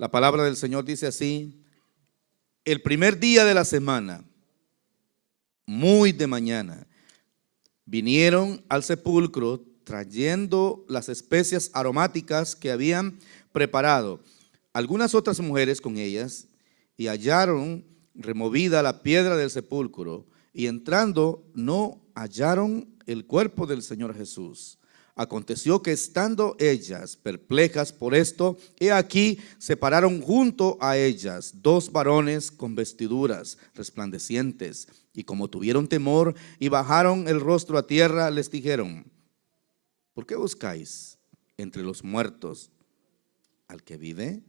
La palabra del Señor dice así: el primer día de la semana, muy de mañana, vinieron al sepulcro trayendo las especias aromáticas que habían preparado algunas otras mujeres con ellas, y hallaron removida la piedra del sepulcro, y entrando no hallaron el cuerpo del Señor Jesús. Aconteció que estando ellas perplejas por esto, he aquí se pararon junto a ellas dos varones con vestiduras resplandecientes, y como tuvieron temor y bajaron el rostro a tierra, les dijeron: ¿por qué buscáis entre los muertos al que vive?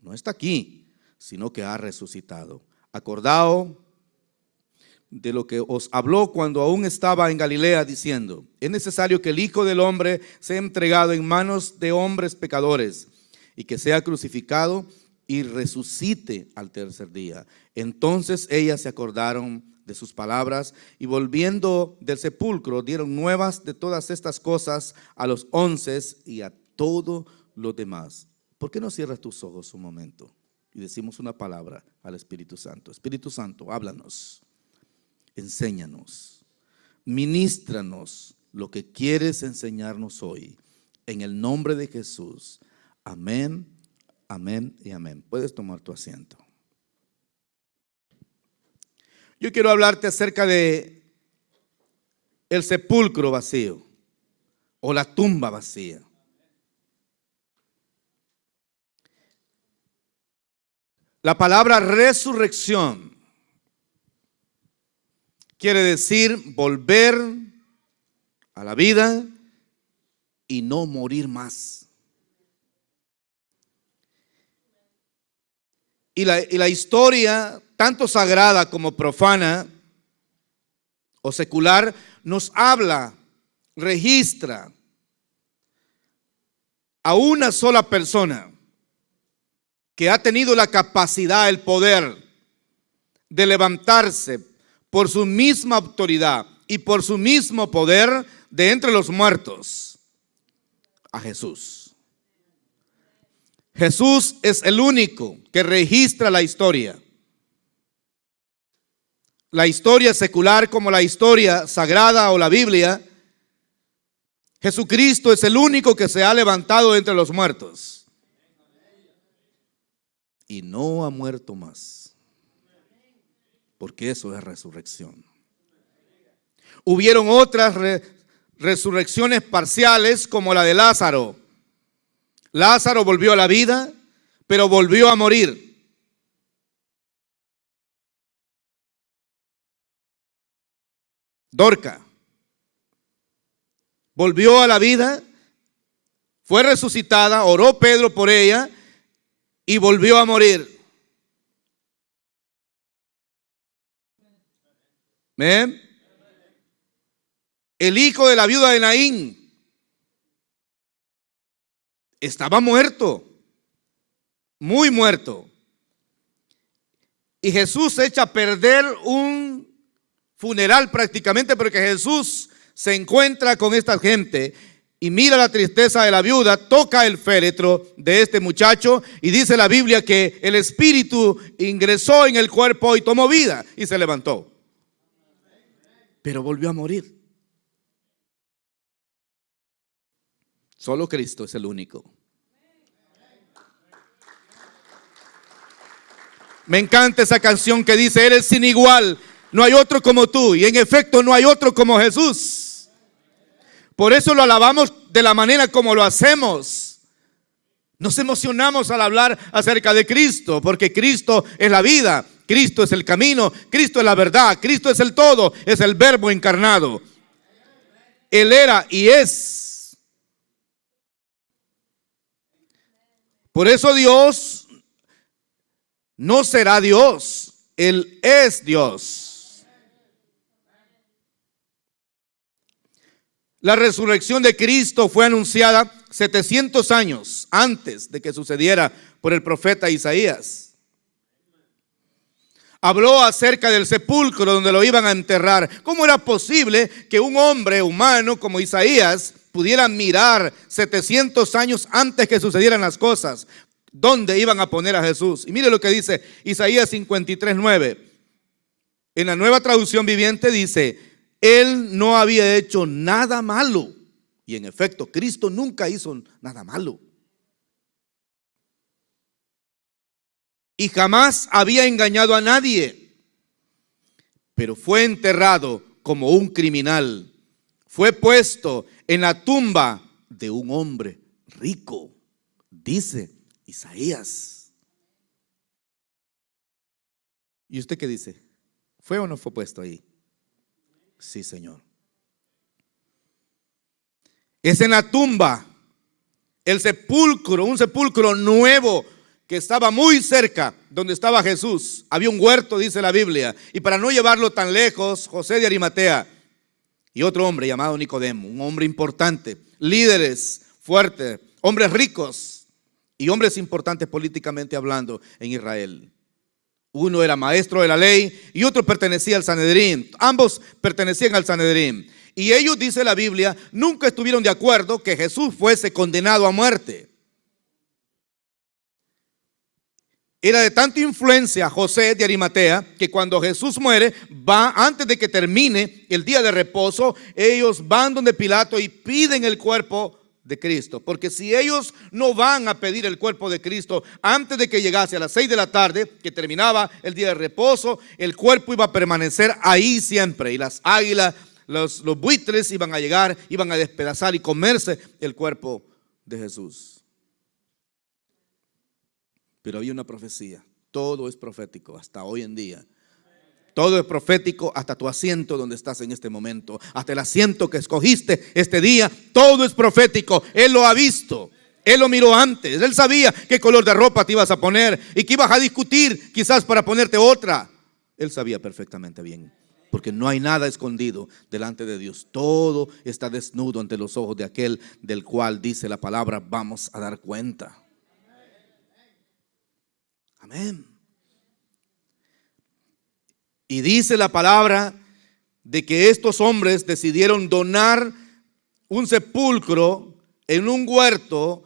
No está aquí, sino que ha resucitado. Acordaos de lo que os habló cuando aún estaba en Galilea, diciendo: es necesario que el Hijo del Hombre sea entregado en manos de hombres pecadores, y que sea crucificado y resucite al tercer día. Entonces ellas se acordaron de sus palabras, y volviendo del sepulcro dieron nuevas de todas estas cosas a los 11 y a todos los demás. ¿Por qué no cierras tus ojos un momento y decimos una palabra al Espíritu Santo? Espíritu Santo, háblanos, enséñanos, ministranos lo que quieres enseñarnos hoy, en el nombre de Jesús. Amén, amén y amén. Puedes tomar tu asiento. Yo quiero hablarte acerca de el sepulcro vacío o la tumba vacía. La palabra resurrección quiere decir volver a la vida y no morir más. Y la historia, tanto sagrada como profana o secular, nos habla, registra a una sola persona que ha tenido la capacidad, el poder de levantarse por su misma autoridad y por su mismo poder de entre los muertos: a Jesús. Jesús es el único que registra la historia secular como la historia sagrada o la Biblia. Jesucristo es el único que se ha levantado entre los muertos y no ha muerto más, porque eso es resurrección. Hubieron otras resurrecciones parciales, como la de Lázaro. Lázaro volvió a la vida, pero volvió a morir. Dorca volvió a la vida, fue resucitada, oró Pedro por ella y volvió a morir. ¿Ven? El hijo de la viuda de Naín estaba muerto, muy muerto. Y Jesús echa a perder un funeral prácticamente, porque Jesús se encuentra con esta gente y mira la tristeza de la viuda, toca el féretro de este muchacho y dice la Biblia que el espíritu ingresó en el cuerpo y tomó vida y se levantó. Pero volvió a morir. Solo Cristo es el único. Me encanta esa canción que dice: eres sin igual, no hay otro como tú. Y en efecto no hay otro como Jesús. Por eso lo alabamos de la manera como lo hacemos. Nos emocionamos al hablar acerca de Cristo, porque Cristo es la vida, Cristo es el camino, Cristo es la verdad, Cristo es el todo, es el Verbo encarnado. Él era y es. Por eso Dios no será Dios, Él es Dios. La resurrección de Cristo fue anunciada 700 años antes de que sucediera por el profeta Isaías. Habló acerca del sepulcro donde lo iban a enterrar. ¿Cómo era posible que un hombre humano como Isaías pudiera mirar 700 años antes que sucedieran las cosas? dónde iban a poner a Jesús. Y mire lo que dice Isaías 53:9. En la Nueva Traducción Viviente dice: Él no había hecho nada malo. Y en efecto, Cristo nunca hizo nada malo. Y jamás había engañado a nadie. Pero fue enterrado como un criminal. Fue puesto en la tumba de un hombre rico, dice Isaías. ¿Y usted qué dice? ¿Fue o no fue puesto ahí? Sí, Señor. Es en la tumba, el sepulcro, un sepulcro nuevo que estaba muy cerca donde estaba Jesús. Había un huerto, dice la Biblia. Y para no llevarlo tan lejos, José de Arimatea y otro hombre llamado Nicodemo, un hombre importante, líderes fuertes, hombres ricos y hombres importantes políticamente hablando en Israel. Uno era maestro de la ley y otro pertenecía al Sanedrín. Ambos pertenecían al Sanedrín. Y ellos, dice la Biblia, nunca estuvieron de acuerdo que Jesús fuese condenado a muerte. Era de tanta influencia José de Arimatea que cuando Jesús muere, va antes de que termine el día de reposo, ellos van donde Pilato y piden el cuerpo de Cristo. Porque si ellos no van a pedir el cuerpo de Cristo antes de que llegase a las 6 de la tarde, que terminaba el día de reposo, el cuerpo iba a permanecer ahí siempre. Y las águilas, los buitres iban a llegar, iban a despedazar y comerse el cuerpo de Jesús. Pero había una profecía. Todo es profético hasta hoy en día. Todo es profético hasta tu asiento donde estás en este momento. Hasta el asiento que escogiste este día. Todo es profético. Él lo ha visto. Él lo miró antes. Él sabía qué color de ropa te ibas a poner y que ibas a discutir quizás para ponerte otra. Él sabía perfectamente bien. Porque no hay nada escondido delante de Dios. Todo está desnudo ante los ojos de aquel del cual dice la palabra: vamos a dar cuenta. Amén. Y dice la palabra de que estos hombres decidieron donar un sepulcro en un huerto,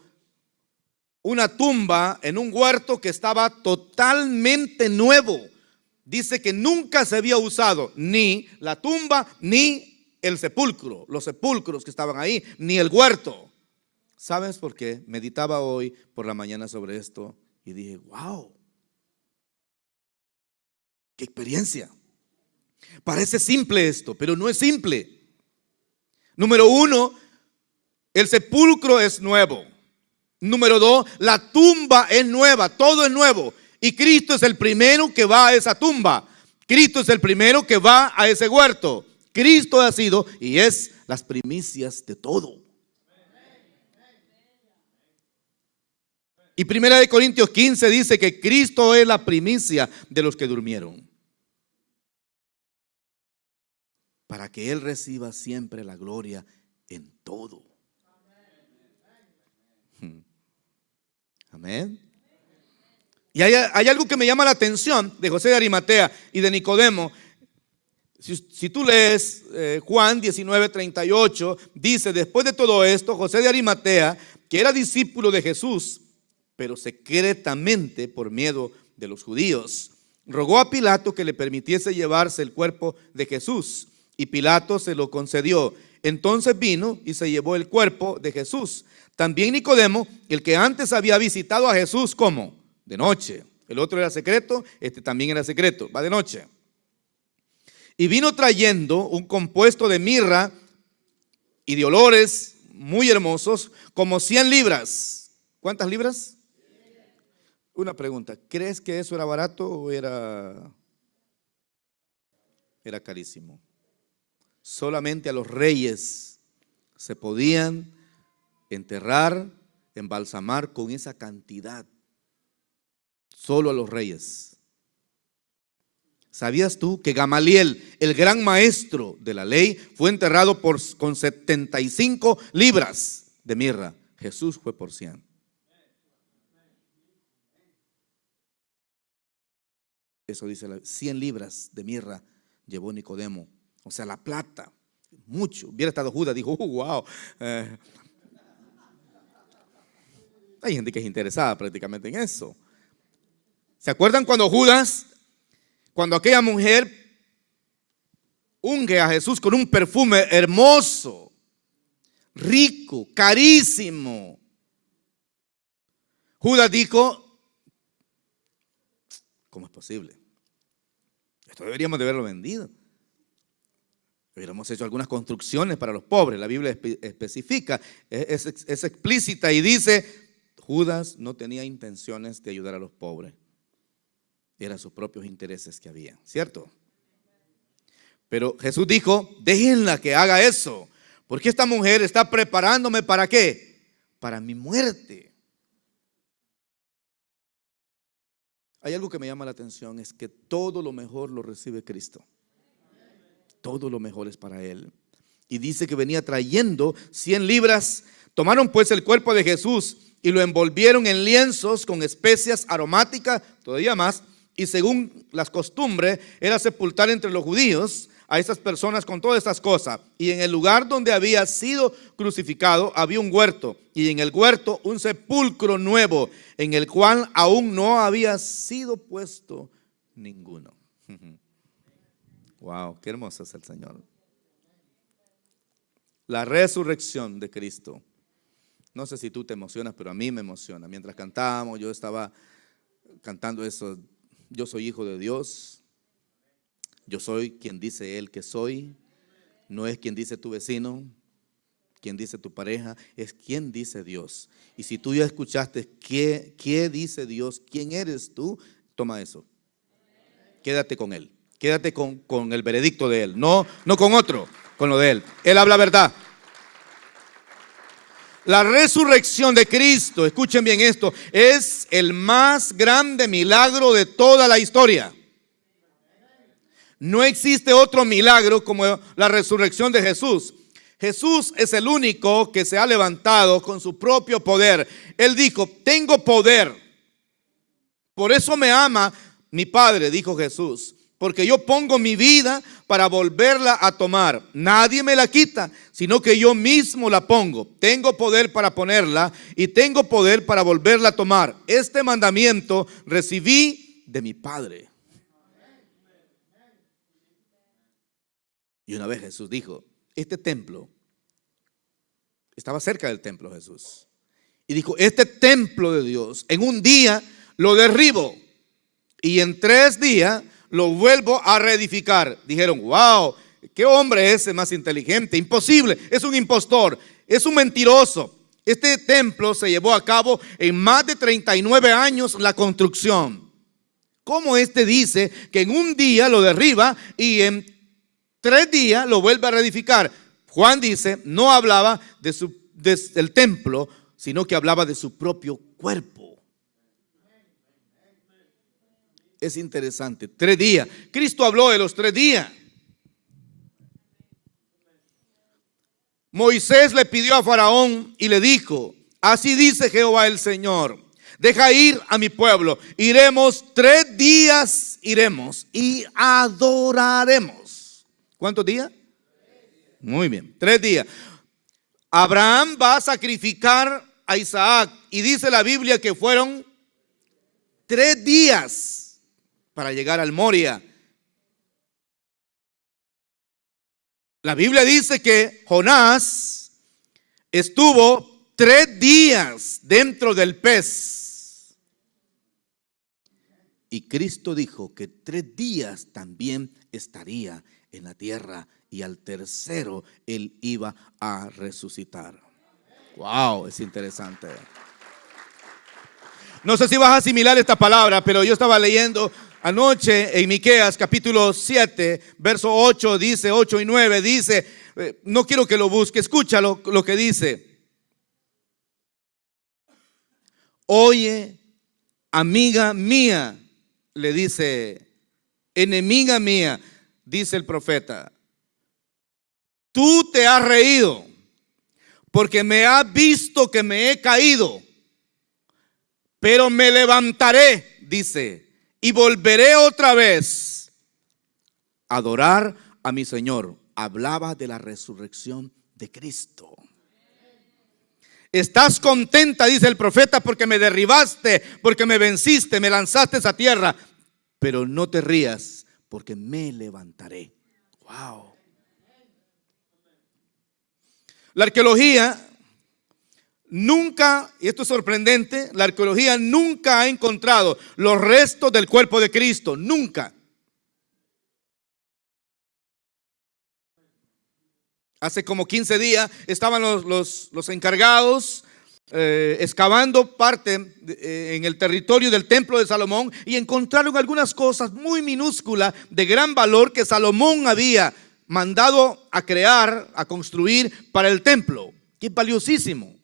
una tumba en un huerto que estaba totalmente nuevo. Dice que nunca se había usado ni la tumba ni el sepulcro, los sepulcros que estaban ahí, ni el huerto. ¿Sabes por qué? Meditaba hoy por la mañana sobre esto y dije: wow, qué experiencia. Parece simple esto, pero no es simple. Número uno, el sepulcro es nuevo. Número dos, la tumba es nueva, todo es nuevo. Y Cristo es el primero que va a esa tumba. Cristo es el primero que va a ese huerto. Cristo ha sido y es las primicias de todo. Y 1 Corintios 15 dice que Cristo es la primicia de los que durmieron, para que Él reciba siempre la gloria en todo. Amén. Y hay algo que me llama la atención de José de Arimatea y de Nicodemo. Si tú lees Juan 19:38, dice: después de todo esto, José de Arimatea, que era discípulo de Jesús, pero secretamente por miedo de los judíos, rogó a Pilato que le permitiese llevarse el cuerpo de Jesús. Y Pilato se lo concedió. Entonces vino y se llevó el cuerpo de Jesús. También Nicodemo, el que antes había visitado a Jesús, ¿cómo? De noche. El otro era secreto, este también era secreto, va de noche. Y vino trayendo un compuesto de mirra y de olores muy hermosos, como 100 libras. ¿Cuántas libras? Una pregunta: ¿crees que eso era barato o era carísimo? Solamente a los reyes se podían enterrar, embalsamar con esa cantidad. Solo a los reyes. ¿Sabías tú que Gamaliel, el gran maestro de la ley, fue enterrado con 75 libras de mirra? Jesús fue por 100. Eso dice, 100 libras de mirra llevó Nicodemo. O sea, la plata, mucho. Hubiera estado Judas, dijo: wow. Hay gente que es interesada prácticamente en eso. ¿Se acuerdan cuando Judas, cuando aquella mujer unge a Jesús con un perfume hermoso, rico, carísimo? Judas dijo, ¿cómo es posible? Esto deberíamos de haberlo vendido. Hubiéramos hecho algunas construcciones para los pobres. La Biblia especifica, es explícita y dice, Judas no tenía intenciones de ayudar a los pobres. Eran sus propios intereses que había, ¿cierto? Pero Jesús dijo, déjenla que haga eso, porque esta mujer está preparándome ¿para qué? Para mi muerte. Hay algo que me llama la atención, es que todo lo mejor lo recibe Cristo. Todo lo mejor es para Él. Y dice que venía trayendo 100 libras. Tomaron pues el cuerpo de Jesús y lo envolvieron en lienzos con especias aromáticas, todavía más. Y según las costumbres, era sepultar entre los judíos a estas personas con todas estas cosas. Y en el lugar donde había sido crucificado había un huerto. Y en el huerto un sepulcro nuevo, en el cual aún no había sido puesto ninguno. Wow, qué hermoso es el Señor. La resurrección de Cristo. No sé si tú te emocionas, pero a mí me emociona. Mientras cantábamos, yo estaba cantando eso. Yo soy hijo de Dios. Yo soy quien dice Él que soy. No es quien dice tu vecino, quien dice tu pareja, es quien dice Dios. Y si tú ya escuchaste qué dice Dios, quién eres tú, toma eso. Quédate con Él. Quédate con el veredicto de Él, no con otro, con lo de Él. Él habla verdad. La resurrección de Cristo, escuchen bien esto, es el más grande milagro de toda la historia. No existe otro milagro como la resurrección de Jesús. Jesús es el único que se ha levantado con su propio poder. Él dijo, tengo poder. Por eso me ama mi Padre, dijo Jesús. Porque yo pongo mi vida para volverla a tomar. Nadie me la quita, sino que yo mismo la pongo. Tengo poder para ponerla y tengo poder para volverla a tomar. Este mandamiento recibí de mi Padre. Y una vez Jesús dijo, este templo, estaba cerca del templo Jesús. Y dijo, este templo de Dios, en un día lo derribo y en 3 días lo vuelvo a reedificar. Dijeron, wow, ¿qué hombre es ese más inteligente? Imposible, es un impostor, es un mentiroso. Este templo se llevó a cabo en más de 39 años la construcción. ¿Cómo dice que en un día lo derriba y en 3 días lo vuelve a reedificar? Juan dice, no hablaba del templo, sino que hablaba de su propio cuerpo. Es interesante, 3 días. Cristo habló de los 3 días. Moisés le pidió a Faraón y le dijo, así dice Jehová el Señor, deja ir a mi pueblo, iremos 3 días, iremos y adoraremos. ¿Cuántos días? Muy bien, 3 días. Abraham va a sacrificar a Isaac y dice la Biblia que fueron 3 días para llegar al Moria. La Biblia dice que Jonás estuvo 3 días dentro del pez. Y Cristo dijo que 3 días también estaría en la tierra y al tercero Él iba a resucitar. Wow, es interesante. No sé si vas a asimilar esta palabra, pero yo estaba leyendo anoche en Miqueas capítulo 7, verso 8, dice 8 y 9, dice, no quiero que lo busque, escucha lo que dice. Oye, amiga mía, le dice, enemiga mía, dice el profeta, tú te has reído porque me has visto que me he caído, pero me levantaré, dice, y volveré otra vez a adorar a mi Señor. Hablaba de la resurrección de Cristo. Estás contenta, dice el profeta, porque me derribaste, porque me venciste, me lanzaste a tierra. Pero no te rías, porque me levantaré. Wow. La arqueología nunca, y esto es sorprendente, la arqueología nunca ha encontrado los restos del cuerpo de Cristo. Nunca. Hace como 15 días estaban los encargados excavando parte en el territorio del templo de Salomón y encontraron algunas cosas muy minúsculas de gran valor que Salomón había mandado a crear, a construir para el templo, que es valiosísimo.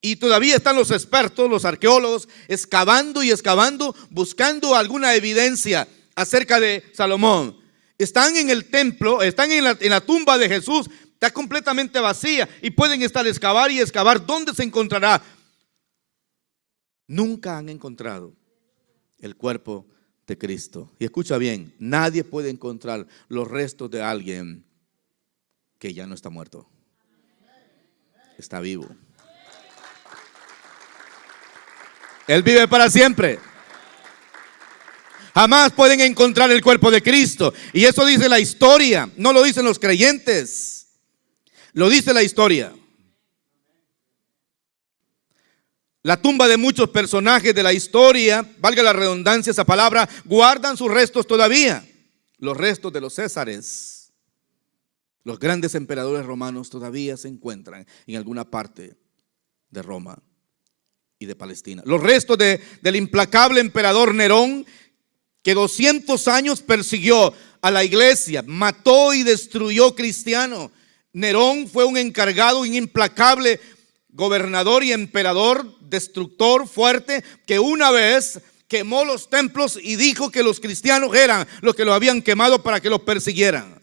Y todavía están los expertos, los arqueólogos, excavando y excavando, buscando alguna evidencia acerca de Salomón. Están en el templo, están en la tumba de Jesús, está completamente vacía y pueden estar excavar y excavar. ¿Dónde se encontrará? Nunca han encontrado el cuerpo de Cristo. Y escucha bien, nadie puede encontrar los restos de alguien que ya no está muerto, está vivo. Él vive para siempre. Jamás pueden encontrar el cuerpo de Cristo. Y eso dice la historia, no lo dicen los creyentes, lo dice la historia. La tumba de muchos personajes de la historia, valga la redundancia esa palabra, guardan sus restos todavía. Los restos de los Césares, los grandes emperadores romanos todavía se encuentran en alguna parte de Roma y de Palestina. Los restos del implacable emperador Nerón, que 200 años persiguió a la iglesia, mató y destruyó cristianos. Nerón fue un encargado, un implacable gobernador y emperador, destructor fuerte, que una vez quemó los templos y dijo que los cristianos eran los que lo habían quemado para que los persiguieran.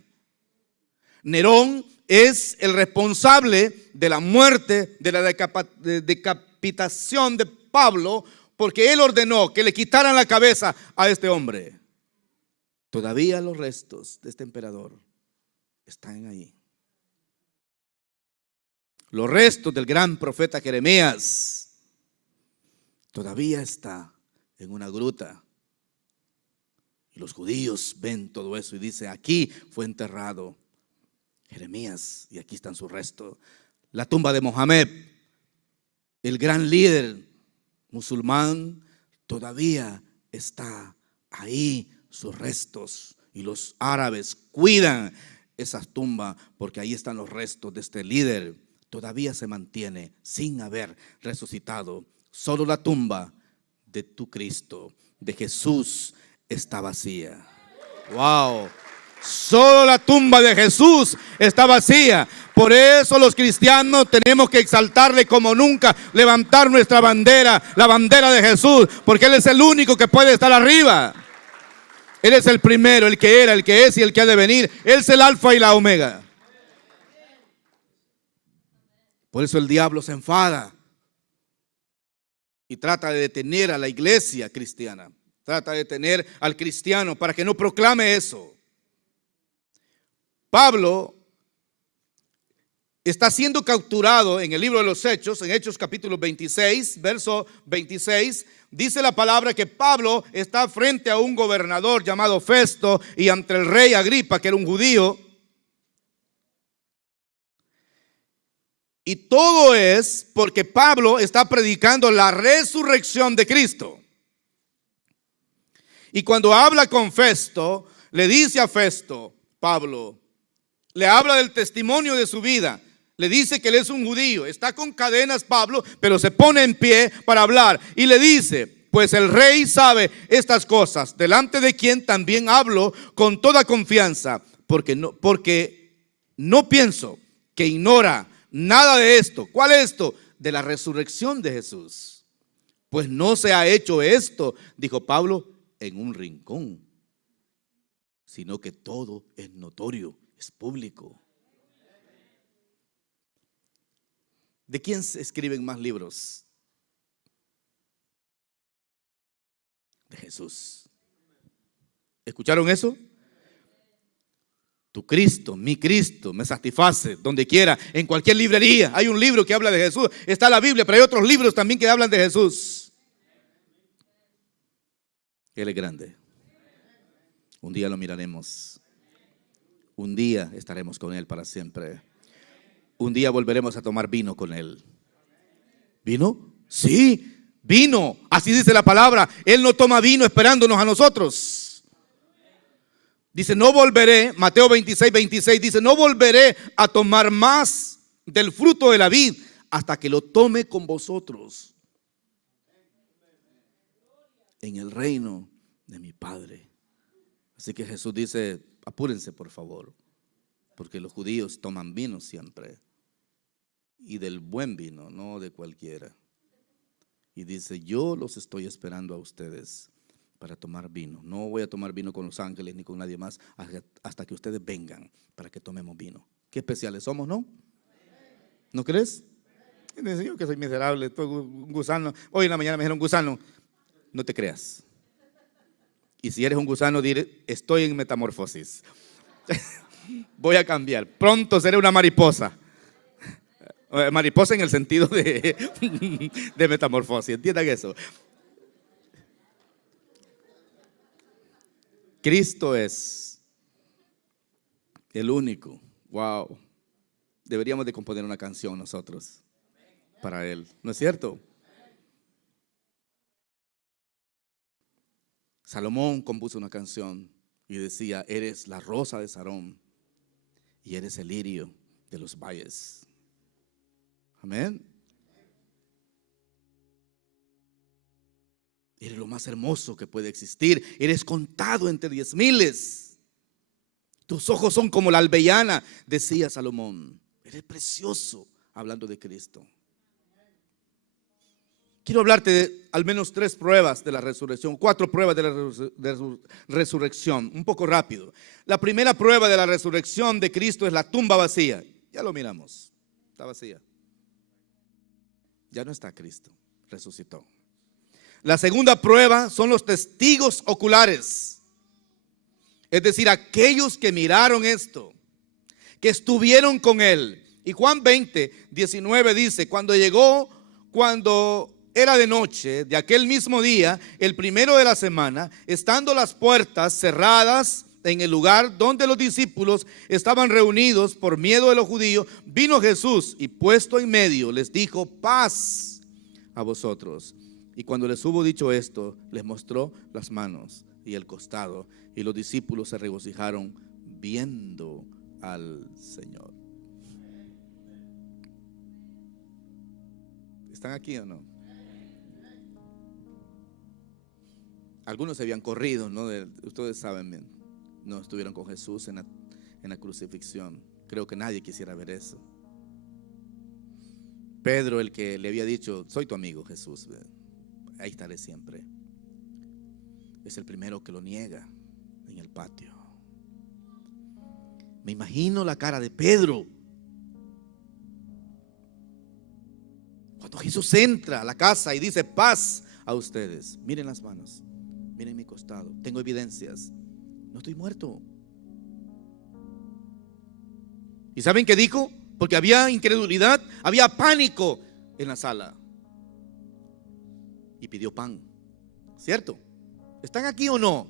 Nerón es el responsable de la muerte, de la decapitación de Pablo, porque él ordenó que le quitaran la cabeza a este hombre. Todavía los restos de este emperador están ahí. Los restos del gran profeta Jeremías todavía está en una gruta. Y los judíos ven todo eso y dicen: aquí fue enterrado Jeremías y aquí están sus restos. La tumba de Mohammed, el gran líder musulmán, todavía está ahí sus restos. Y los árabes cuidan esas tumbas porque ahí están los restos de este líder. Todavía se mantiene sin haber resucitado. Solo la tumba de tu Cristo, de Jesús, está vacía. Wow. Solo la tumba de Jesús está vacía. Por eso los cristianos tenemos que exaltarle como nunca, levantar nuestra bandera, la bandera de Jesús, porque Él es el único que puede estar arriba. Él es el primero, el que era, el que es y el que ha de venir. Él es el alfa y la omega. Por eso el diablo se enfada y trata de detener a la iglesia cristiana, trata de detener al cristiano para que no proclame eso. Pablo está siendo capturado en el libro de los Hechos, en Hechos capítulo 26, verso 26, dice la palabra que Pablo está frente a un gobernador llamado Festo y ante el rey Agripa, que era un judío. Y todo es porque Pablo está predicando la resurrección de Cristo. Y cuando habla con Festo, le dice a Festo, Pablo, le habla del testimonio de su vida. Le dice que él es un judío. Está con cadenas Pablo, pero se pone en pie para hablar. Y le dice: pues el rey sabe estas cosas, delante de quien también hablo con toda confianza, porque no pienso que ignora nada de esto. ¿Cuál es esto? De la resurrección de Jesús. Pues no se ha hecho esto, dijo Pablo, en un rincón, sino que todo es notorio, es público. ¿De quién se escriben más libros? De Jesús. ¿Escucharon eso? Tu Cristo, mi Cristo, me satisface donde quiera, en cualquier librería. Hay un libro que habla de Jesús, está la Biblia, pero hay otros libros también que hablan de Jesús. Él es grande. Un día lo miraremos. Un día estaremos con Él para siempre. Un día volveremos a tomar vino con Él. ¿Vino? Sí, vino. Así dice la palabra. Él no toma vino esperándonos a nosotros. Dice, no volveré, Mateo 26, 26 dice, no volveré a tomar más del fruto de la vid hasta que lo tome con vosotros en el reino de mi Padre. Así que Jesús dice, apúrense por favor, porque los judíos toman vino siempre, y del buen vino, no de cualquiera. Y dice, yo los estoy esperando a ustedes para tomar vino. No voy a tomar vino con los ángeles ni con nadie más hasta que ustedes vengan para que tomemos vino. Qué especiales somos, ¿no? ¿No crees? Dice, yo que soy miserable, estoy un gusano. Hoy en la mañana me dijeron gusano. No te creas. Y si eres un gusano, diré, estoy en metamorfosis. Voy a cambiar. Pronto seré una mariposa. Mariposa en el sentido de metamorfosis. ¿Entiendan eso? Cristo es el único. Wow. Deberíamos de componer una canción nosotros para Él. ¿No es cierto? Salomón compuso una canción y decía, eres la rosa de Sarón y eres el lirio de los valles. Amén. Eres lo más hermoso que puede existir. Eres contado entre 10,000. Tus ojos son como la albellana, decía Salomón. Eres precioso, hablando de Cristo. Quiero hablarte de al menos 3 pruebas de la resurrección, 4 pruebas de la resurrección, un poco rápido. La primera prueba de la resurrección de Cristo es la tumba vacía. Ya lo miramos, está vacía. Ya no está Cristo, resucitó. La segunda prueba son los testigos oculares, es decir, aquellos que miraron esto, que estuvieron con Él. Y Juan 20, 19 dice, cuando era de noche de aquel mismo día, el primero de la semana, estando las puertas cerradas en el lugar donde los discípulos estaban reunidos por miedo de los judíos, vino Jesús y puesto en medio les dijo, paz a vosotros. Y cuando les hubo dicho esto, les mostró las manos y el costado, y los discípulos se regocijaron viendo al Señor. ¿Están aquí o no? Algunos se habían corrido, ¿no? Ustedes saben bien, no estuvieron con Jesús en la crucifixión. Creo que nadie quisiera ver eso. Pedro, el que le había dicho, soy tu amigo Jesús, ahí estaré siempre, es el primero que lo niega en el patio. Me imagino la cara de Pedro cuando Jesús entra a la casa y dice, paz a ustedes. Miren las manos, miren mi costado, tengo evidencias, no estoy muerto. ¿Y saben qué dijo? Porque había incredulidad, había pánico en la sala. Y pidió pan, ¿cierto? ¿Están aquí o no?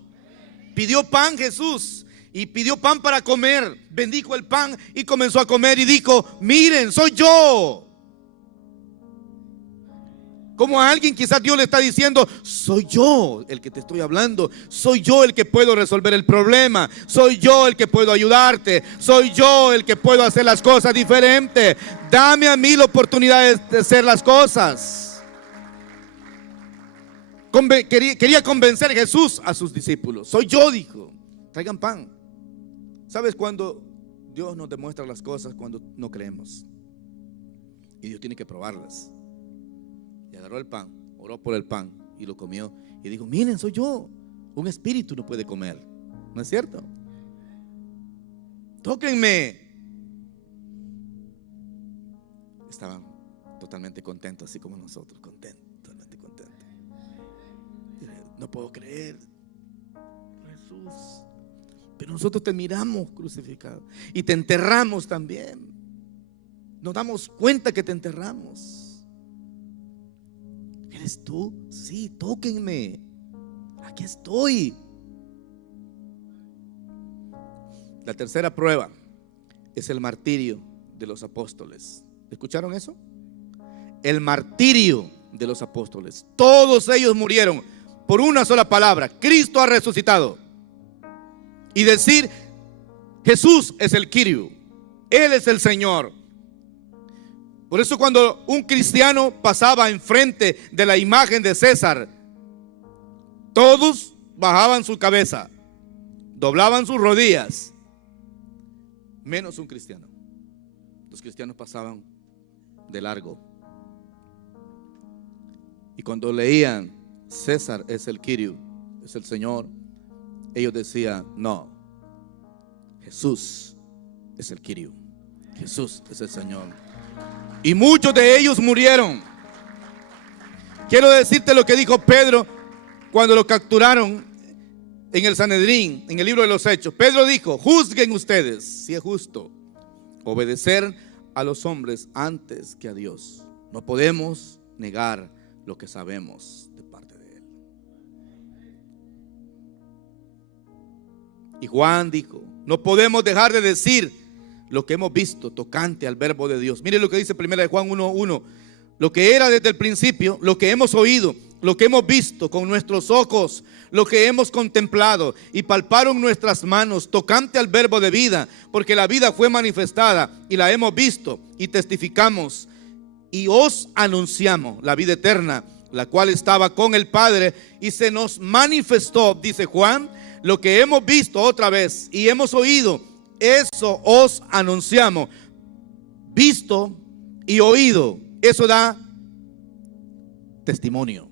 Pidió pan Jesús y pidió pan para comer. Bendijo el pan y comenzó a comer y dijo, miren, soy yo. Como a alguien quizás Dios le está diciendo, soy yo el que te estoy hablando, soy yo el que puedo resolver el problema, soy yo el que puedo ayudarte, soy yo el que puedo hacer las cosas diferentes. Dame a mí la oportunidad de hacer las cosas. Quería convencer a Jesús a sus discípulos. Soy yo, dijo, traigan pan. ¿Sabes cuándo Dios nos demuestra las cosas? Cuando no creemos. Y Dios tiene que probarlas. Y agarró el pan, oró por el pan y lo comió. Y dijo, miren, soy yo. Un espíritu no puede comer. ¿No es cierto? Tóquenme. Estaban totalmente contentos, así como nosotros, contentos, totalmente contentos. No puedo creer, Jesús. Pero nosotros te miramos crucificado y te enterramos también. Nos damos cuenta que te enterramos. ¿Eres tú? Sí, tóquenme. Aquí estoy. La tercera prueba es el martirio de los apóstoles. ¿Escucharon eso? El martirio de los apóstoles. Todos ellos murieron por una sola palabra: Cristo ha resucitado. Y decir: Jesús es el Kyrios, Él es el Señor. Por eso cuando un cristiano pasaba enfrente de la imagen de César, todos bajaban su cabeza, doblaban sus rodillas, menos un cristiano. Los cristianos pasaban de largo. Y cuando leían: César es el Kyrios, es el Señor, ellos decían: no, Jesús es el Kyrios, Jesús es el Señor. Y muchos de ellos murieron. Quiero decirte lo que dijo Pedro cuando lo capturaron en el Sanedrín, en el libro de los Hechos. Pedro dijo: juzguen ustedes si es justo obedecer a los hombres antes que a Dios. No podemos negar lo que sabemos de parte de Él. Y Juan dijo: no podemos dejar de decir lo que hemos visto tocante al verbo de Dios. Mire lo que dice 1 Juan 1:1. Lo que era desde el principio, lo que hemos oído, lo que hemos visto con nuestros ojos, lo que hemos contemplado y palparon nuestras manos tocante al verbo de vida, porque la vida fue manifestada y la hemos visto y testificamos y os anunciamos la vida eterna, la cual estaba con el Padre y se nos manifestó, dice Juan. Lo que hemos visto otra vez y hemos oído, eso os anunciamos. Visto y oído, eso da testimonio,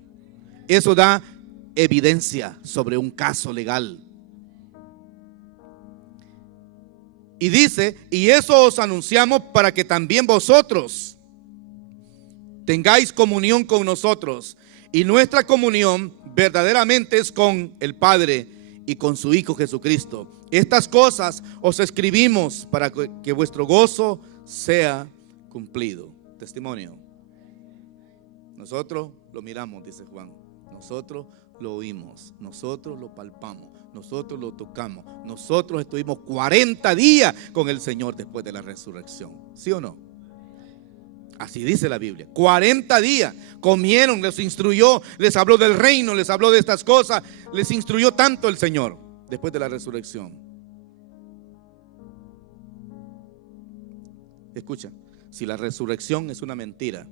eso da evidencia sobre un caso legal. Y dice: y eso os anunciamos para que también vosotros tengáis comunión con nosotros. Y nuestra comunión verdaderamente es con el Padre y con su Hijo Jesucristo. Estas cosas os escribimos para que vuestro gozo sea cumplido. Testimonio. Nosotros lo miramos, dice Juan. Nosotros lo oímos. Nosotros lo palpamos. Nosotros lo tocamos. Nosotros estuvimos 40 días con el Señor después de la resurrección. ¿Sí o no? Así dice la Biblia. 40 días comieron, les instruyó, les habló del reino, les habló de estas cosas. Les instruyó tanto el Señor después de la resurrección. Escucha, si la resurrección es una mentira,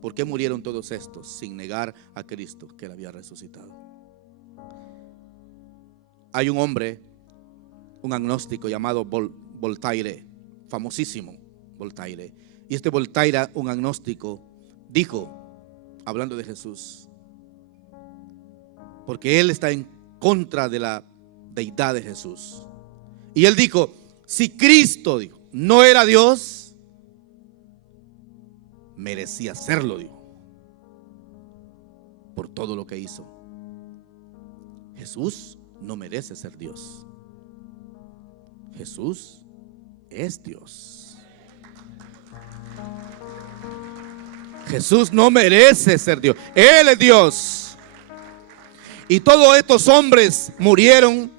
¿por qué murieron todos estos sin negar a Cristo que Él había resucitado? Hay un hombre, un agnóstico llamado Voltaire, famosísimo Voltaire. Y este Voltaire, un agnóstico, dijo, hablando de Jesús, porque él está en contra de la deidad de Jesús. Y él dijo: si Cristo, dijo, no era Dios, merecía serlo, dijo, por todo lo que hizo. Jesús no merece ser Dios. Jesús es Dios. Jesús no merece ser Dios. Él es Dios. Y todos estos hombres murieron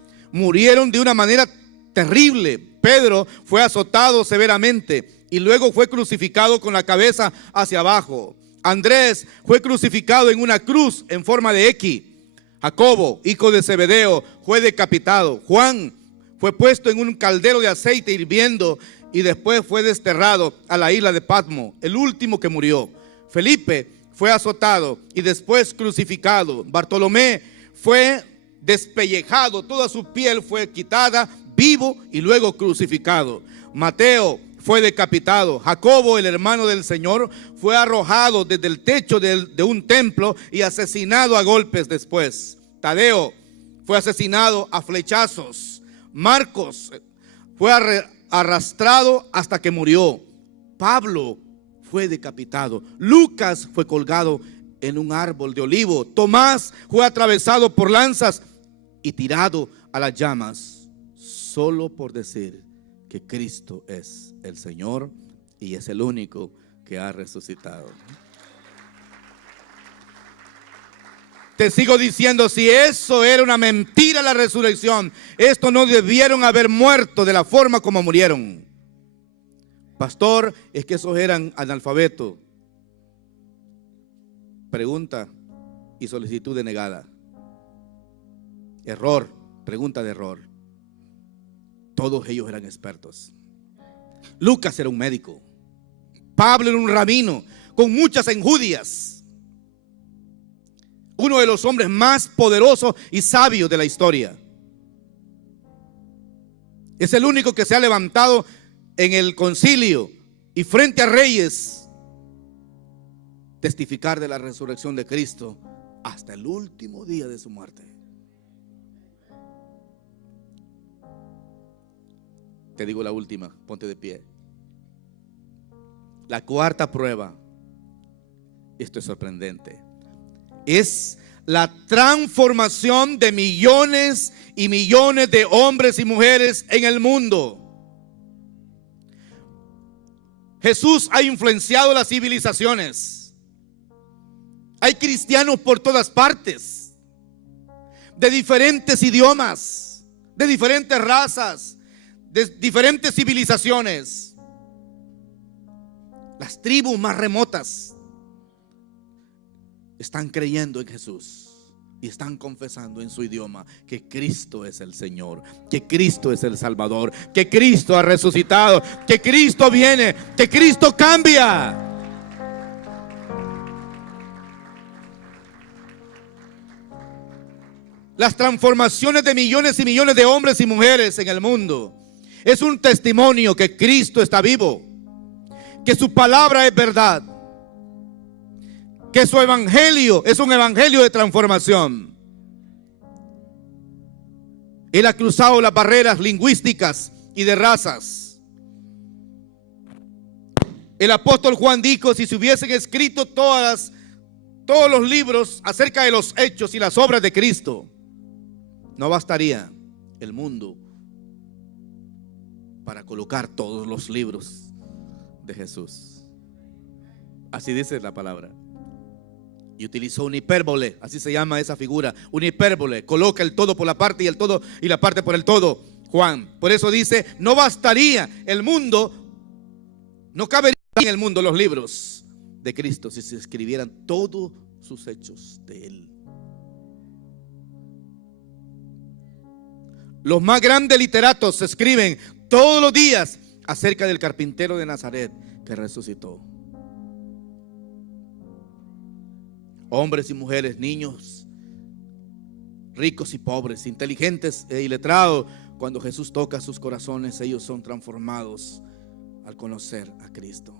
de una manera terrible. Pedro fue azotado severamente y luego fue crucificado con la cabeza hacia abajo. Andrés fue crucificado en una cruz en forma de X. Jacobo, hijo de Zebedeo, fue decapitado. Juan fue puesto en un caldero de aceite hirviendo y después fue desterrado a la isla de Patmos, el último que murió. Felipe fue azotado y después crucificado. Bartolomé fue despellejado, toda su piel fue quitada, vivo y luego crucificado. Mateo fue decapitado. Jacobo, el hermano del Señor, fue arrojado desde el techo de un templo y asesinado a golpes después. Tadeo fue asesinado a flechazos. Marcos fue arrastrado hasta que murió. Pablo fue decapitado. Lucas fue colgado en un árbol de olivo. Tomás fue atravesado por lanzas y tirado a las llamas. solo por decir que Cristo es el Señor y es el único que ha resucitado. Te sigo diciendo, si eso era una mentira, la resurrección, estos no debieron haber muerto de la forma como murieron. Pastor, es que esos eran analfabetos. Pregunta y solicitud denegada. Error, pregunta de error. Todos ellos eran expertos. Lucas era un médico. Pablo era un rabino con muchas enjudicias. Uno de los hombres más poderosos y sabios de la historia. Es el único que se ha levantado en el concilio y frente a reyes testificar de la resurrección de Cristo hasta el último día de su muerte. Te digo la última, ponte de pie. La cuarta prueba, esto es sorprendente, es la transformación de millones y millones de hombres y mujeres en el mundo. Jesús ha influenciado las civilizaciones. Hay cristianos por todas partes, de diferentes idiomas, de diferentes razas, de diferentes civilizaciones. Las tribus más remotas están creyendo en Jesús y están confesando en su idioma que Cristo es el Señor, que Cristo es el Salvador, que Cristo ha resucitado, que Cristo viene, que Cristo cambia. Las transformaciones de millones y millones de hombres y mujeres en el mundo es un testimonio que Cristo está vivo, que su palabra es verdad, que su evangelio es un evangelio de transformación. Él ha cruzado las barreras lingüísticas y de razas. El apóstol Juan dijo: si se hubiesen escrito todos los libros acerca de los hechos y las obras de Cristo, no bastaría el mundo para colocar todos los libros de Jesús. Así dice la palabra. Y utilizó una hipérbole, así se llama esa figura, una hipérbole. Coloca el todo por la parte y el todo y la parte por el todo, Juan. Por eso dice: no bastaría el mundo, no cabería en el mundo los libros de Cristo si se escribieran todos sus hechos de Él. Los más grandes literatos escriben todos los días acerca del carpintero de Nazaret que resucitó. Hombres y mujeres, niños, ricos y pobres, inteligentes e iletrados, cuando Jesús toca sus corazones, ellos son transformados al conocer a Cristo.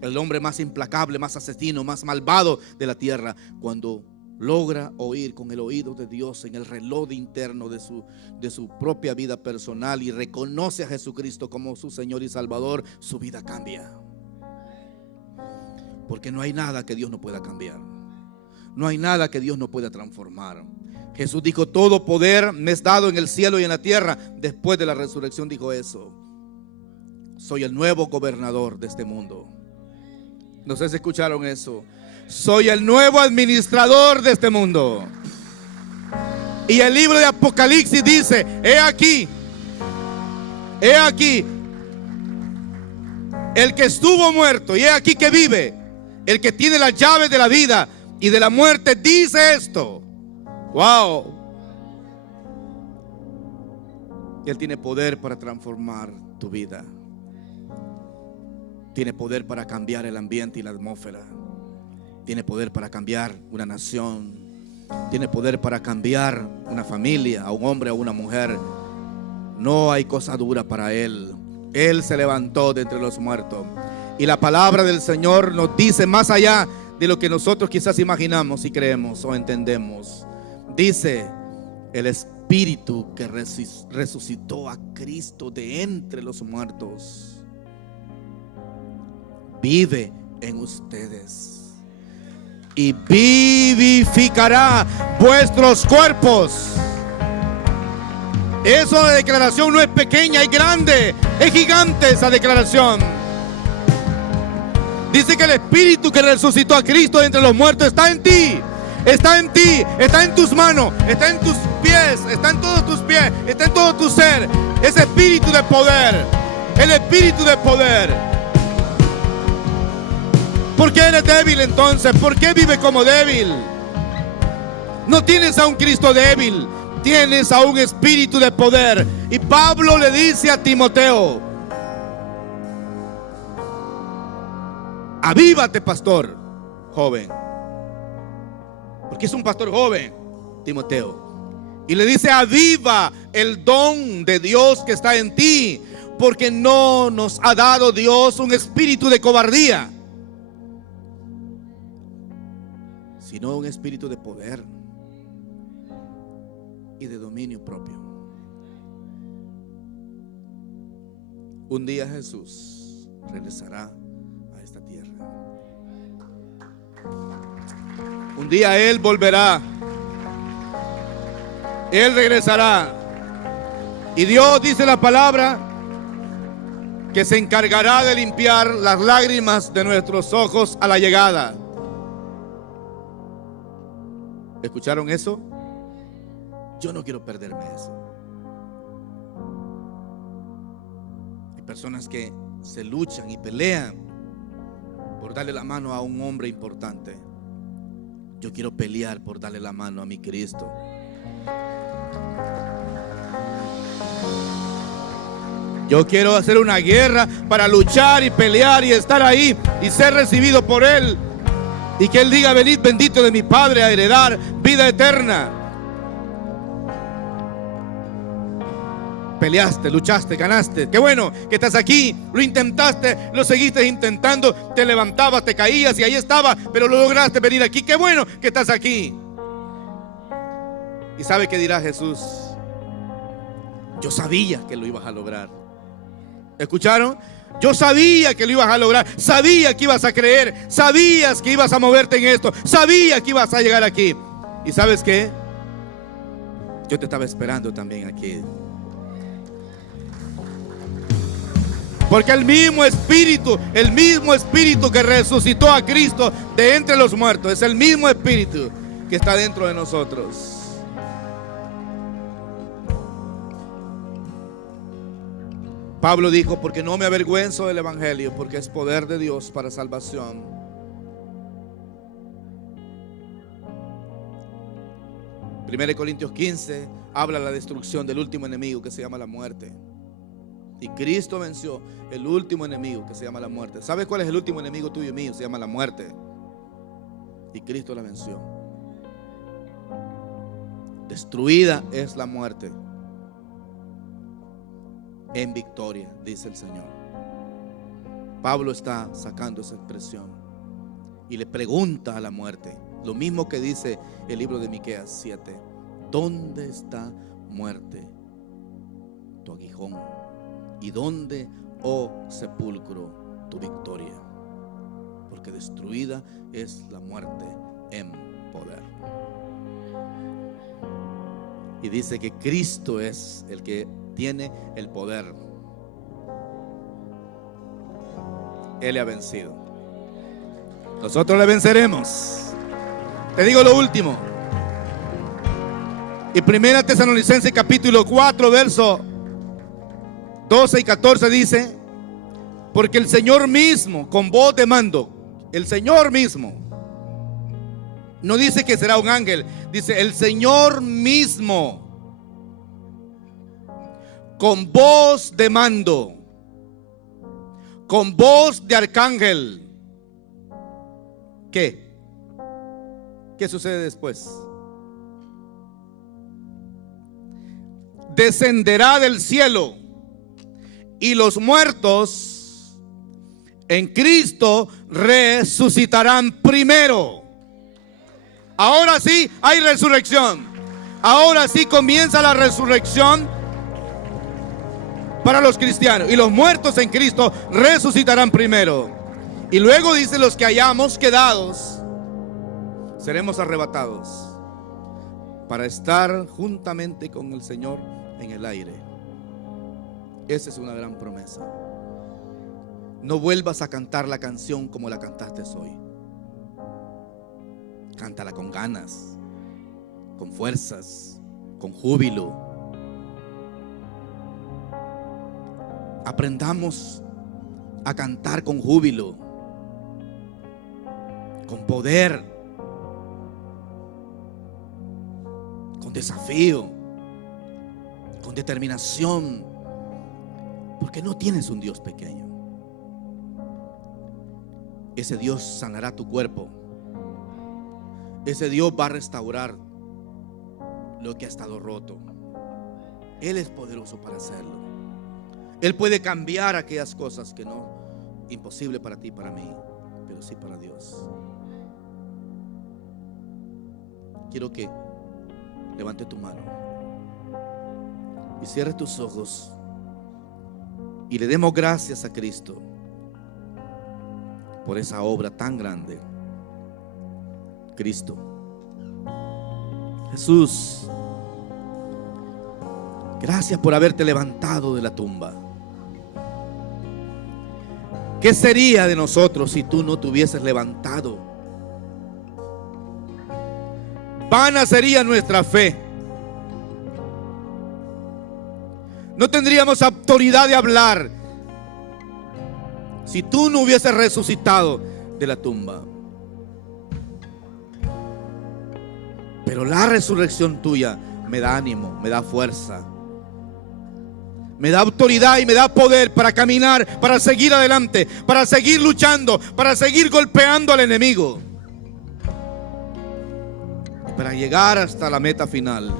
El hombre más implacable, más asesino, más malvado de la tierra, cuando logra oír con el oído de Dios en el reloj interno de su propia vida personal y reconoce a Jesucristo como su Señor y Salvador, su vida cambia. Porque no hay nada que Dios no pueda cambiar. No hay nada que Dios no pueda transformar. Jesús dijo: todo poder me es dado en el cielo y en la tierra. Después de la resurrección dijo eso: soy el nuevo gobernador de este mundo. No sé si escucharon eso. Soy el nuevo administrador de este mundo. Y el libro de Apocalipsis dice: he aquí el que estuvo muerto, y he aquí que vive, el que tiene las llaves de la vida y de la muerte, dice esto. Wow. Y Él tiene poder para transformar tu vida. Tiene poder para cambiar el ambiente y la atmósfera. Tiene poder para cambiar una nación. Tiene poder para cambiar una familia, a un hombre o una mujer. No hay cosa dura para Él. Él se levantó de entre los muertos. Y la palabra del Señor nos dice más allá de lo que nosotros quizás imaginamos y creemos o entendemos. Dice: el Espíritu que resucitó a Cristo de entre los muertos vive en ustedes y vivificará vuestros cuerpos Esa declaración no es pequeña, es grande, es gigante esa declaración. Dice que el Espíritu que resucitó a Cristo de entre los muertos está en ti. Está en ti, está en tus manos, está en tus pies, está en todos tus pies, está en todo tu ser. Ese espíritu de poder, el espíritu de poder. ¿Por qué eres débil entonces? ¿Por qué vives como débil? No tienes a un Cristo débil, tienes a un espíritu de poder. Y Pablo le dice a Timoteo: avívate, pastor joven. Porque es un pastor joven, Timoteo. Y le dice: aviva el don de Dios que está en ti, porque no nos ha dado Dios un espíritu de cobardía, sino un espíritu de poder y de dominio propio. Un día Jesús regresará a esta tierra. Un día Él volverá. Él regresará. Y Dios, dice la palabra, que se encargará de limpiar las lágrimas de nuestros ojos a la llegada. ¿Escucharon eso? Yo no quiero perderme eso. Hay personas que se luchan y pelean por darle la mano a un hombre importante. Yo quiero pelear por darle la mano a mi Cristo. Yo quiero hacer una guerra para luchar y pelear y estar ahí y ser recibido por Él. Y que Él diga: venid bendito de mi Padre a heredar vida eterna. Peleaste, luchaste, ganaste. Qué bueno que estás aquí. Lo intentaste, lo seguiste intentando. Te levantabas, te caías y ahí estaba, pero lo lograste venir aquí. Qué bueno que estás aquí. ¿Y sabe qué dirá Jesús? Yo sabía que lo ibas a lograr. ¿Escucharon? Yo sabía que lo ibas a lograr. Sabía que ibas a creer. Sabías que ibas a moverte en esto. Sabía que ibas a llegar aquí. ¿Y sabes qué? Yo te estaba esperando también aquí. Porque el mismo Espíritu que resucitó a Cristo de entre los muertos, es el mismo Espíritu que está dentro de nosotros. Pablo dijo: porque no me avergüenzo del Evangelio, porque es poder de Dios para salvación. 1 Corintios 15 habla de la destrucción del último enemigo que se llama la muerte. Y Cristo venció el último enemigo que se llama la muerte. ¿Sabes cuál es el último enemigo tuyo y mío? Se llama la muerte. Y Cristo la venció. Destruida es la muerte, en victoria, dice el Señor. Pablo está sacando esa expresión y le pregunta a la muerte lo mismo que dice el libro de Miqueas 7: ¿dónde está, muerte, tu aguijón? ¿Y dónde, oh sepulcro, tu victoria? Porque destruida es la muerte en poder. Y dice que Cristo es el que tiene el poder. Él le ha vencido. Nosotros le venceremos. Te digo lo último. Y 1 Tesalonicenses capítulo 4 verso 12 y 14 dice: porque el Señor mismo, con voz de mando, el Señor mismo, no dice que será un ángel, dice el Señor mismo, con voz de mando, con voz de arcángel. ¿Qué? ¿Qué sucede después? Descenderá del cielo, y los muertos en Cristo resucitarán primero. Ahora sí hay resurrección. Ahora sí comienza la resurrección para los cristianos. Y los muertos en Cristo resucitarán primero. Y luego dice: los que hayamos quedados seremos arrebatados para estar juntamente con el Señor en el el aire. Esa es una gran promesa. No vuelvas a cantar la canción como la cantaste hoy. Cántala con ganas, con fuerzas, con júbilo. Aprendamos a cantar con júbilo, con poder, con desafío, con determinación, porque no tienes un Dios pequeño. Ese Dios sanará tu cuerpo. Ese Dios va a restaurar lo que ha estado roto. Él es poderoso para hacerlo. Él puede cambiar aquellas cosas que no, imposible para ti y para mí, pero sí para Dios. Quiero que levante tu mano y cierre tus ojos y le demos gracias a Cristo por esa obra tan grande. Cristo, Jesús, gracias por haberte levantado de la tumba. ¿Qué sería de nosotros si tú no te hubieses levantado? Vana sería nuestra fe. No tendríamos autoridad de hablar si tú no hubieses resucitado de la tumba. Pero la resurrección tuya me da ánimo, me da fuerza, me da autoridad y me da poder para caminar, para seguir adelante, para seguir luchando, para seguir golpeando al enemigo, para llegar hasta la meta final.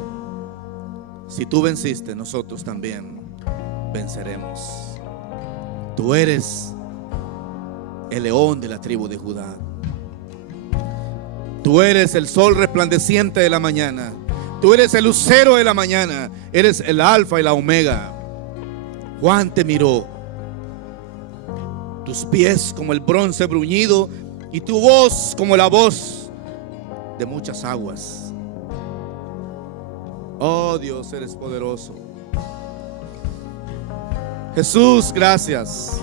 Si tú venciste, nosotros también venceremos. Tú eres el león de la tribu de Judá. Tú eres el sol resplandeciente de la mañana. Tú eres el lucero de la mañana. Eres el alfa y la omega. Juan te miró. Tus pies como el bronce bruñido y tu voz como la voz de muchas aguas. Oh Dios, eres poderoso. Jesús, gracias.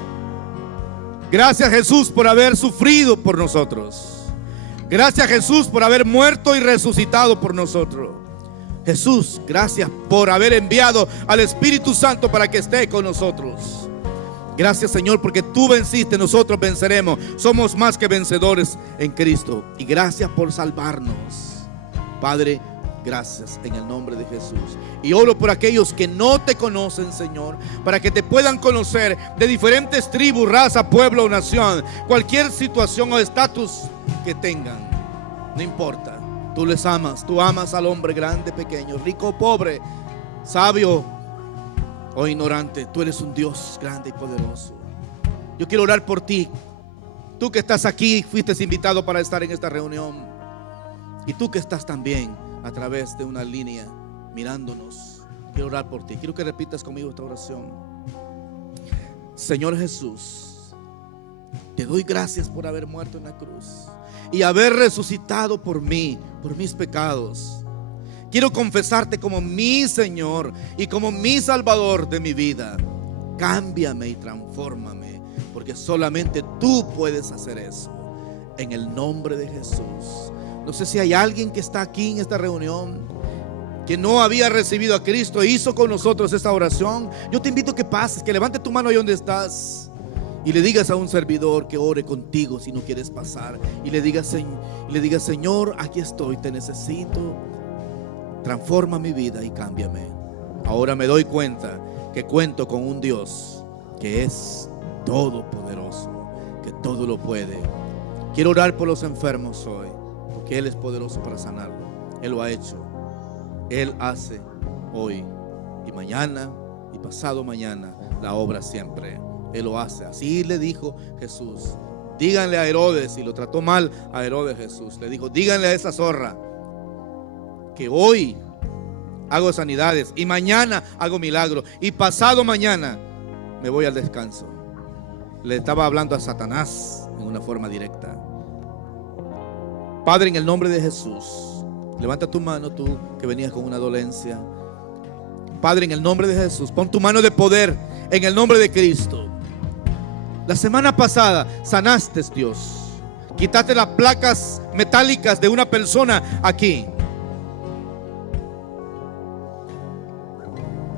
Gracias, Jesús, por haber sufrido por nosotros. Gracias, Jesús, por haber muerto y resucitado por nosotros. Jesús, gracias por haber enviado al Espíritu Santo para que esté con nosotros. Gracias, Señor, porque tú venciste, nosotros venceremos. Somos más que vencedores en Cristo. Y gracias por salvarnos. Padre, gracias en el nombre de Jesús. Y oro por aquellos que no te conocen, Señor, para que te puedan conocer, de diferentes tribus, raza, pueblo o nación. Cualquier situación o estatus que tengan, no importa. Tú les amas. Tú amas al hombre grande, pequeño, rico o pobre, sabio o ignorante. Tú eres un Dios grande y poderoso. Yo quiero orar por ti. Tú que estás aquí, fuiste invitado para estar en esta reunión. Y tú que estás también a través de una línea mirándonos, quiero orar por ti. Quiero que repitas conmigo esta oración. Señor Jesús, te doy gracias por haber muerto en la cruz y haber resucitado por mí, por mis pecados. Quiero confesarte como mi Señor y como mi Salvador de mi vida. Cámbiame y transfórmame, porque solamente tú puedes hacer eso. En el nombre de Jesús. No sé si hay alguien que está aquí en esta reunión que no había recibido a Cristo e hizo con nosotros esta oración. Yo te invito a que pases, que levante tu mano ahí donde estás y le digas a un servidor que ore contigo si no quieres pasar. Y le digas, Señor, aquí estoy, te necesito. Transforma mi vida y cámbiame. Ahora me doy cuenta que cuento con un Dios que es todopoderoso, que todo lo puede. Quiero orar por los enfermos hoy, porque Él es poderoso para sanarlo. Él lo ha hecho. Él hace hoy y mañana y pasado mañana la obra siempre. Él lo hace. Así le dijo Jesús. Díganle a Herodes, y lo trató mal a Herodes Jesús. Le dijo, díganle a esa zorra que hoy hago sanidades y mañana hago milagros y pasado mañana me voy al descanso. Le estaba hablando a Satanás en una forma directa. Padre, en el nombre de Jesús, levanta tu mano, tú que venías con una dolencia. Padre, en el nombre de Jesús, pon tu mano de poder en el nombre de Cristo. La semana pasada sanaste, Dios. Quitaste las placas metálicas de una persona aquí.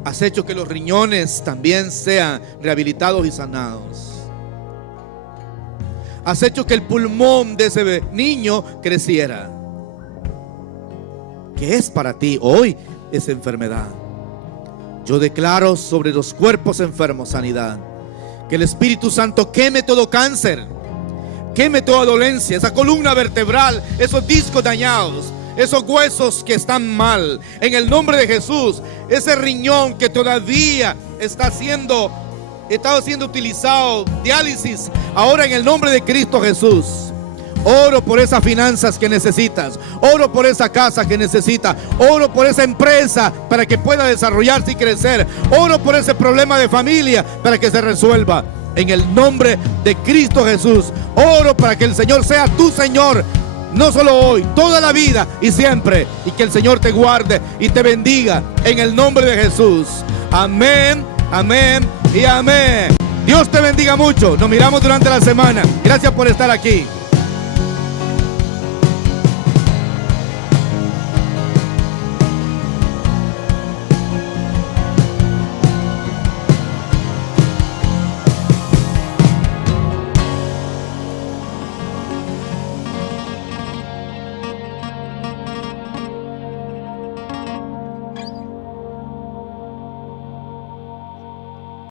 Has hecho que los riñones también sean rehabilitados y sanados. Has hecho que el pulmón de ese niño creciera. ¿Qué es para ti hoy esa enfermedad? Yo declaro sobre los cuerpos enfermos sanidad. Que el Espíritu Santo queme todo cáncer, queme toda dolencia, esa columna vertebral, esos discos dañados, esos huesos que están mal. En el nombre de Jesús, ese riñón que todavía está siendo utilizado, diálisis, ahora en el nombre de Cristo Jesús. Oro por esas finanzas que necesitas. Oro por esa casa que necesitas. Oro por esa empresa para que pueda desarrollarse y crecer. Oro por ese problema de familia para que se resuelva. En el nombre de Cristo Jesús. Oro para que el Señor sea tu Señor. No solo hoy, toda la vida y siempre. Y que el Señor te guarde y te bendiga. En el nombre de Jesús. Amén, amén y amén. Dios te bendiga mucho. Nos miramos durante la semana. Gracias por estar aquí.